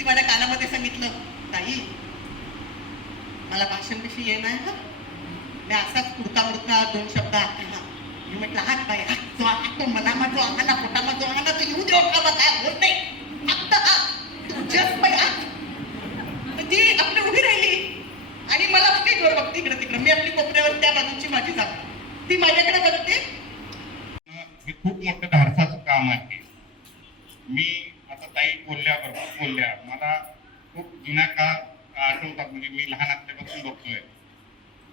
ती माझ्या कानामध्ये सांगितलं, ताई मला भाषण कशी येणार का? मी असाच कुडका मुडका 2 शब्द ऐकला. मी म्हटलं हात बाई हात जो हात तो मनामा जो आम्हाला पोटामा जो आम्हाला तो येऊ देऊ का काय होत नाही फक्त हात जस्ट बाई हात. ती आपली उभी राहिली आणि मला काही घर बघते इकडे तिकडे. मी आपली कोपऱ्यावर त्या बाजूची माझी जागा ती माझ्याकडे बघते. हे खूप मोठं धाडसाचं काम आहे. मी आता ताई बोलल्या मला खूप जुन्या काळ आठवतात. म्हणजे मी लहान असल्यापासून बघतोय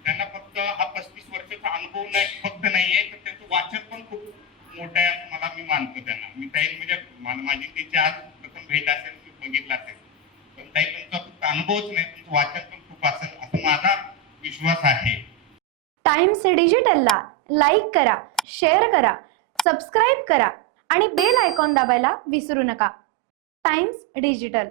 त्यांना. फक्त हा 35 वर्षाचा अनुभव फक्त नाहीये तर त्यांचं वाचन पण खूप मोठं आहे असं मला मी मानतो त्यांना. मी ताई म्हणजे माझी त्याची आज प्रथम भेट असेल की बघितलं असेल पण ताई तुमचा फक्त अनुभवच नाही तुमचं वाचन पण खूप असेल असा माझा विश्वास आहे. टाइम्स डिजिटलला लाईक करा, शेअर करा, सबस्क्राईब करा आणि बेल आयकॉन दाबायला विसरू नका. Times digital.